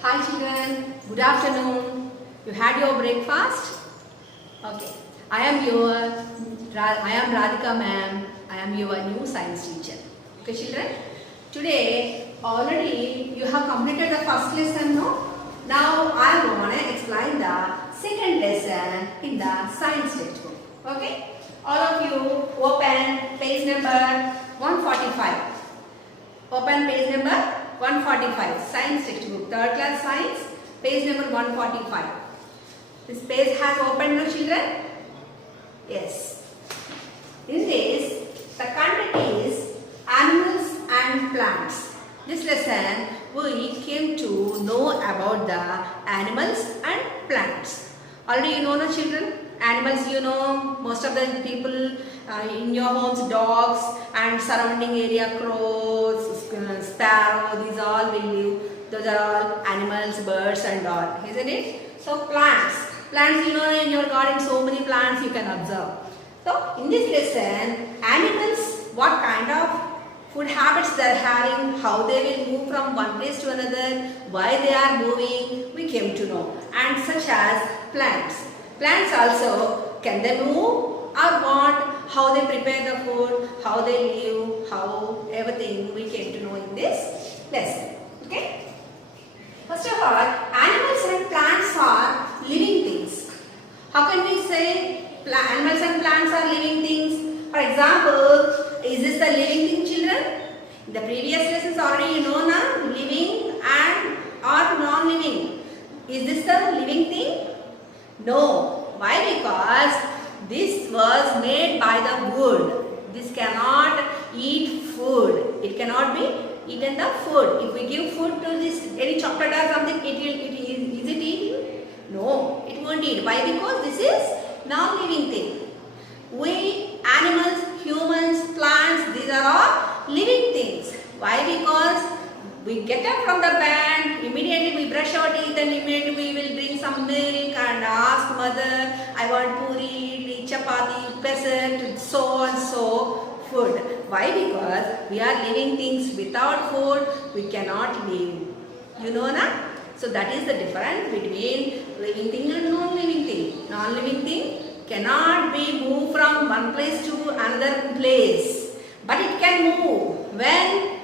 Hi children, good afternoon. You had your breakfast? Okay. I am Radhika ma'am. I am your new science teacher. Okay children. Today already you have completed the first lesson, no? Now I am going to explain the second lesson in the science textbook. Okay? All of you open page number 145. Open page number 145, science textbook, third class science, page number 145. This page has opened, no children? Yes. In this, the content is animals and plants. This lesson, we came to know about the animals and plants. Already you know, no children? Animals, you know, most of the people in your homes, dogs and surrounding area, crows, sparrow, these all will live. Those are all animals, birds and all, isn't it? So plants, you know, in your garden so many plants you can observe. So in this lesson, animals, what kind of food habits they are having, how they will move from one place to another, why they are moving, we came to know. And such as plants. Plants also, can they move or what, how they prepare the food, how they live, how everything we came to know in this lesson. Okay? First of all, animals and plants are living things. How can we say animals and plants are living things? For example, is this the living thing, children? In the previous lessons already you know now, living and or non-living. Is this the living thing? No. Why? Because this was made by the wood. This cannot eat food. It cannot be eaten the food. If we give food to this, any chocolate or something, is it eating? No, it won't eat. Why? Because this is non-living thing. We, animals, humans, plants, these are all living things. Why? Because we get up from the bed, immediately we brush our teeth and immediately we will bring some milk and ask mother, I want puri, chapati, peasant, so and so food. Why? Because we are living things. Without food, we cannot live. You know na? So that is the difference between living thing and non-living thing. Non-living thing cannot be moved from one place to another place. But it can move when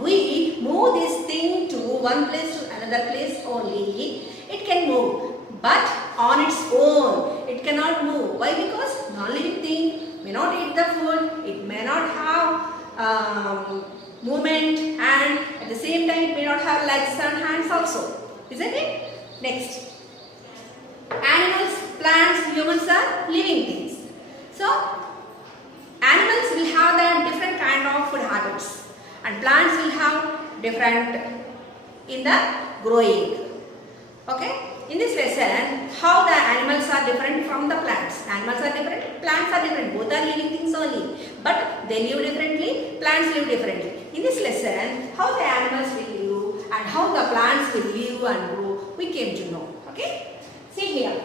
we move this thing to one place to another place only, it can move. But on its own, it cannot move. Why? Because non-living thing may not eat the food, it may not have movement, and at the same time it may not have legs and hands also. Isn't it? Next. Animals, plants, humans are living things. So, animals will have the different kind of food habits. And plants will have different in the growing. Okay? In this lesson, how the animals are different from the plants. Animals are different, plants are different. Both are living things only. But they live differently, plants live differently. In this lesson, how the animals will live and how the plants will live and grow, we came to know. Okay? See here.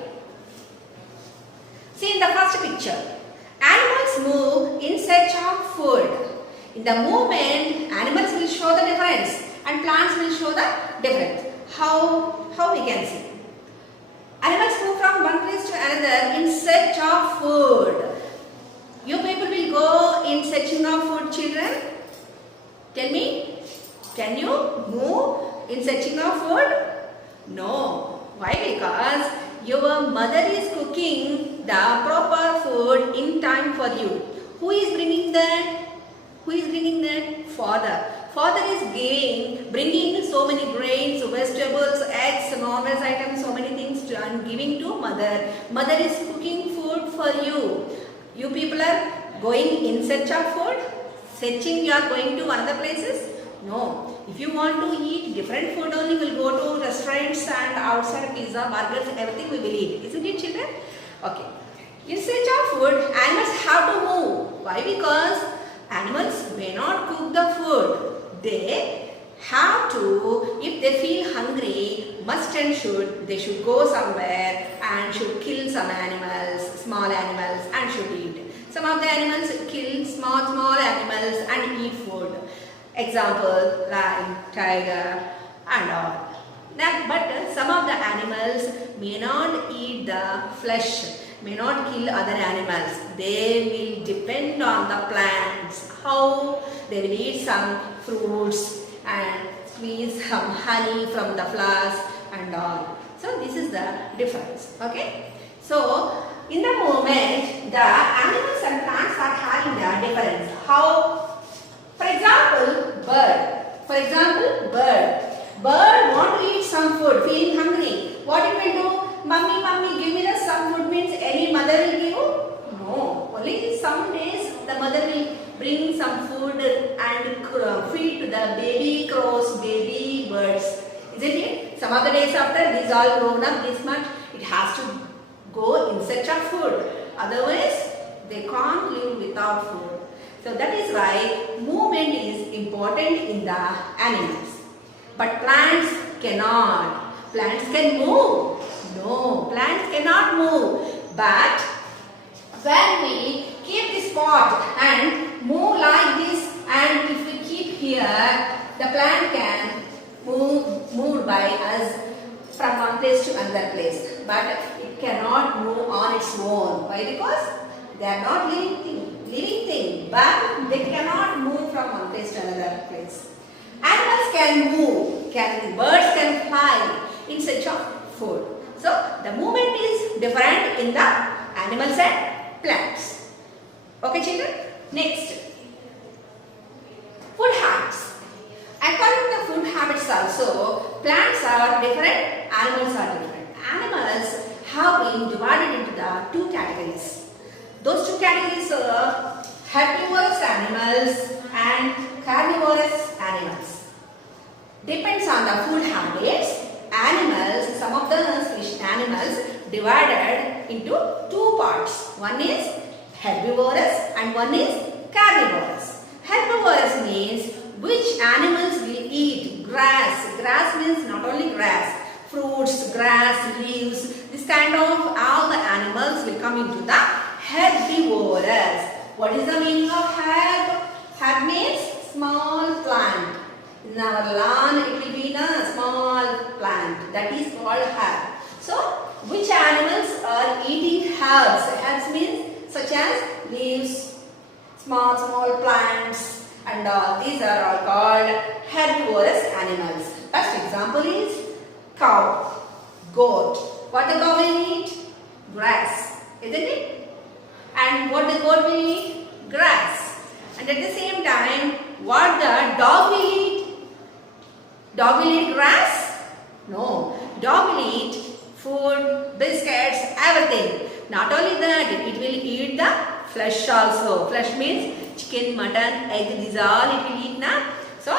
See in the first picture. Animals move in search of food. In the movement, animals will show the difference and plants will show the difference. How we can see? Animals move from one place to another in search of food. You people will go in searching of food, children? Tell me, can you move in searching of food? No. Why? Because your mother is cooking the proper food in time for you. Who is bringing that? Who is bringing that? Father. Father is bringing so many grains, vegetables, eggs, non-veg items, so many things and giving to mother. Mother is cooking food for you. You people are going in search of food? Searching, you are going to other places? No. If you want to eat different food only, we will go to restaurants and outside pizza, burgers, everything we will eat. Isn't it, children? Okay. In search of food, animals have to move. Why? Because animals may not cook the food. They have to, if they feel hungry, must and should, they should go somewhere and should kill some animals, small animals, and should eat. Some of the animals kill small animals and eat food. Example, lion, tiger and all. But some of the animals may not eat the flesh, may not kill other animals. They will depend on the plants. How? They will eat some fruits and squeeze some honey from the flowers and all. So this is the difference. Okay. So in the moment, the animals and plants are having the difference. How? For example, bird. Bird want to eat some food, feeling hungry. What it will do? Mummy, give me the some food. Means any mother will give? No. Only some days the mother will bring some food and feed to the baby crows, baby birds. Isn't it? Some other days after these all grown up this much, it has to go in search of food. Otherwise, they can't live without food. So that is why movement is important in the animals. But plants cannot. Plants can move. No, plants cannot move. But when we keep this pot and move like this, and if we keep here, the plant can move by us from one place to another place. But it cannot move on its own. Why? Because they are not living thing. But they cannot move from one place to another place. Animals can move, birds can fly in search of food. So the movement is different in the animals and plants. Okay children? Next, food habits. According to food habits also, plants are different, animals are different. Animals have been divided into the two categories. Those two categories are herbivorous animals and carnivorous animals. Depends on the food habits. Animals, some of the fish animals divided into two parts. One is herbivorous and one is carnivorous. Herbivorous means which animals will eat grass. Grass means not only grass, fruits, grass, leaves. This kind of all the animals will come into the herbivorous. What is the meaning of herb? Herb means small plant. In our lawn, it will be a small plant. That is called herb. So, which animals are eating herbs? Herbs means such as leaves, small plants, and all. These are all called herbivorous animals. First example is cow, goat. What the cow will eat? Grass, isn't it? And what the goat will eat? Grass. And at the same time, what the dog will eat? Dog will eat grass? No. Dog will eat food, biscuits, everything. Not only that, it will eat the flesh also. Flesh means chicken, mutton, egg, these all it will eat now. So,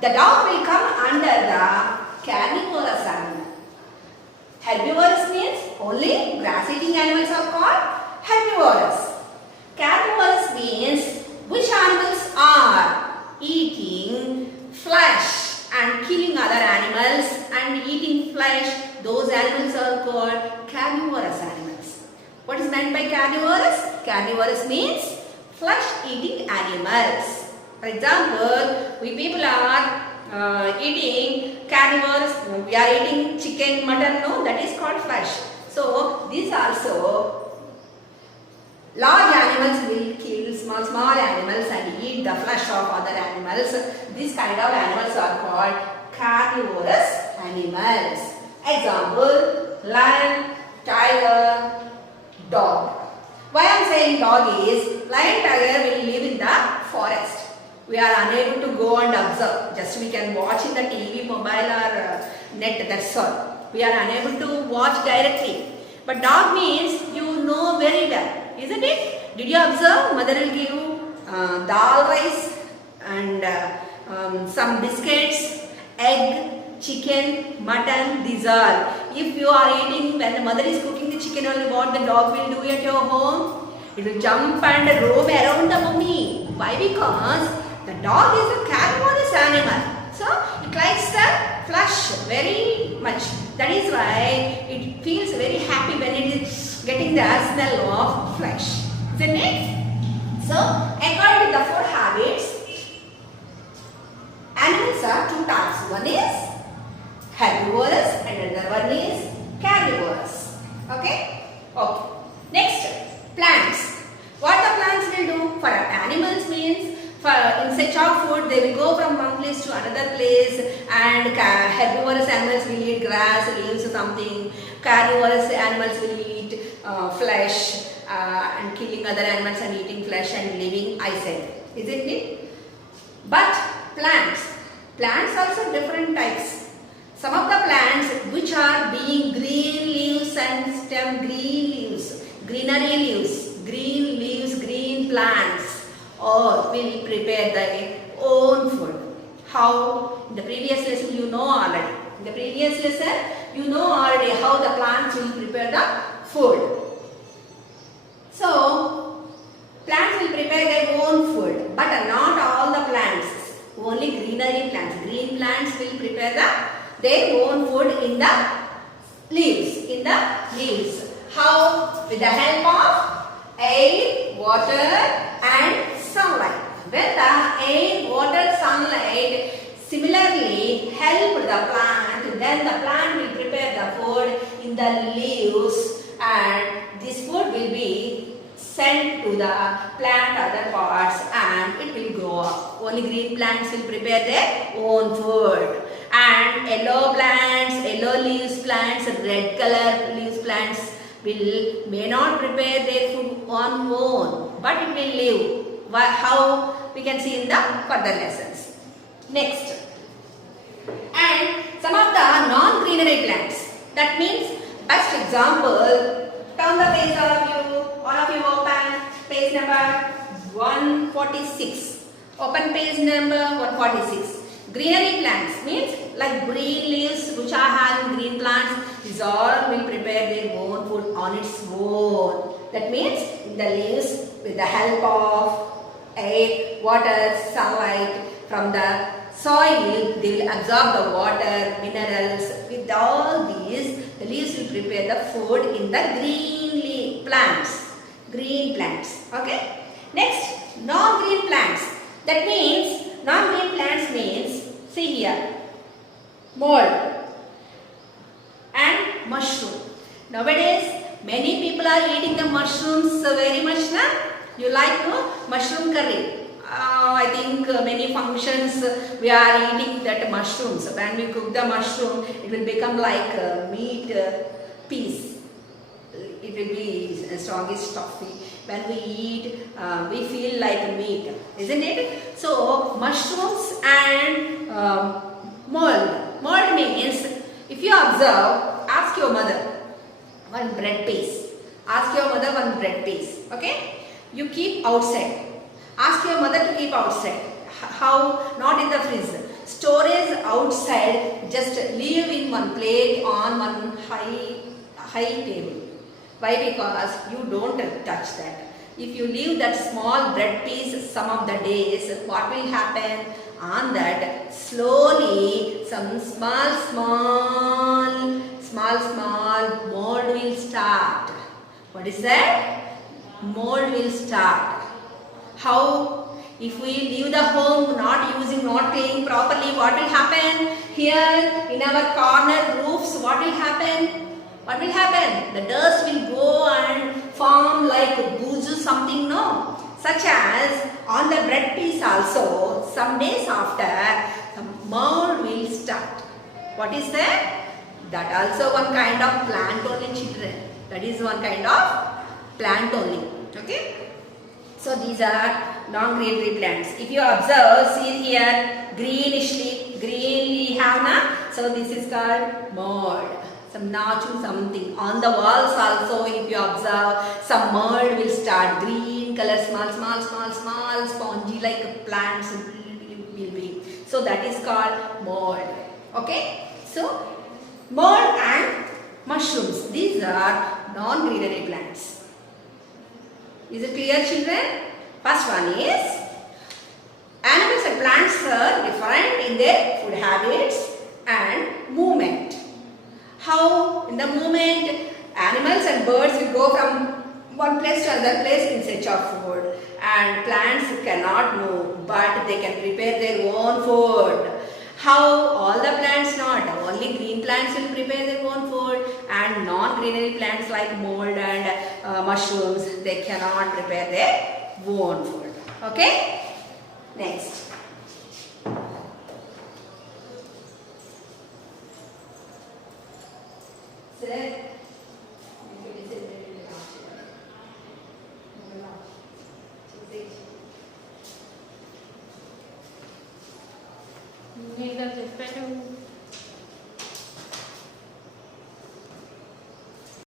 the dog will come under the carnivorous animal. Herbivorous means only grass eating animals are called herbivorous. Carnivorous means which animals are eating flesh and killing other animals and eating flesh. Those animals are called carnivorous animals. What is meant by carnivorous? Carnivorous means flesh eating animals. For example, we people are eating carnivores. We are eating chicken, mutton. No, that is called flesh. So these also large animals will kill small animals and eat the flesh of other animals. These kind of animals are called carnivorous animals. Example, lion, tiger, dog. Why I am saying dog is, lion, tiger will live in the forest. We are unable to go and observe. Just we can watch in the TV, mobile or net, that's all. We are unable to watch directly. But dog means you know very well. Isn't it? Did you observe? Mother will give you dal rice and some biscuits, egg, chicken, mutton, these are. If you are eating, when the mother is cooking the chicken only, what the dog will do at your home? It will jump and roam around the mummy. Why? Because the dog is a carnivorous animal. So, it likes the flesh very much. That is why it feels very happy when it is getting the smell of flesh. Isn't it? So, according to the food habits, animals are two types. One is herbivores and another one is carnivores. Okay? Okay. Next, plants. What the plants will do for animals means for in search of food they will go from one place to another place, and herbivorous animals will eat grass, leaves, something. Carnivorous animals will eat flesh and killing other animals and eating flesh and living, I said. Isn't it? But plants also different types. Some of the plants which are being green leaves and stem, greenery leaves, green plants, or will prepare their own food. How? In the previous lesson you know already. In the previous lesson you know already how the plants will prepare the food. So, plants will prepare their own food, but not all the plants. Only greenery plants. Green plants will prepare their own food in the leaves. How? With the help of air, water and sunlight. When the air, water, sunlight similarly help the plant, then the plant will prepare the food in the leaves, and this food will be sent to the plant other parts and it will grow up. Only green plants will prepare their own food, and yellow plants, yellow leaves plants, red color leaves plants may not prepare their food on own, but it will live. How? We can see in the further lessons. Next, and some of the non-greenery plants. That means, best example, turn the page all of you open page number 146. Open page number 146. Greenery plants means like green leaves which are having green plants. These all will prepare their own food on its own. That means the leaves with the help of air, water, sunlight from the soil, they will absorb the water, minerals. With all these, the leaves will prepare the food in the green plants. Green plants. Okay. Next, non-green plants. That means, non-green plants means, see here, mold and mushroom. Nowadays, many people are eating the mushrooms very much. Na? You like mushroom curry? I think many functions we are eating that mushrooms. When we cook the mushroom, it will become like meat piece. It will be strongly stuffy. When we eat, we feel like meat, isn't it? So mushrooms and mold. Mold means, if you observe, ask your mother one bread piece. Ask your mother one bread piece. Okay? You keep outside. Ask your mother to keep outside. How? Not in the fridge. Storage outside. Just leave in one plate on one high table. Why? Because you don't touch that. If you leave that small bread piece some of the days, what will happen? On that, slowly some small mold will start. What is that? Mold will start. How? If we leave the home not cleaning properly, what will happen? Here in our corner roofs, what will happen? What will happen? The dust will go and form like buju something, no? Such as on the bread piece also, some days after, some mold will start. What is that? That also one kind of plant only, children. That is one kind of plant only. Okay? So these are non-greenery plants. If you observe, see here, green leaf have na? So this is called mold. Some nachu something. On the walls also, if you observe, some mold will start. Green color, small, spongy like plants will be. So that is called mold. Okay? So mold and mushrooms. These are non-greenery plants. Is it clear, children? First one is, animals and plants are different in their food habits and movement. How? In the movement, animals and birds will go from one place to another place in search of food, and plants cannot move, but they can prepare their own food. How? All the plants not. Only only green plants will prepare their own food, and non-greenery plants like mold and mushrooms, they cannot prepare their own food. Okay? Next. నేను చెప్పాను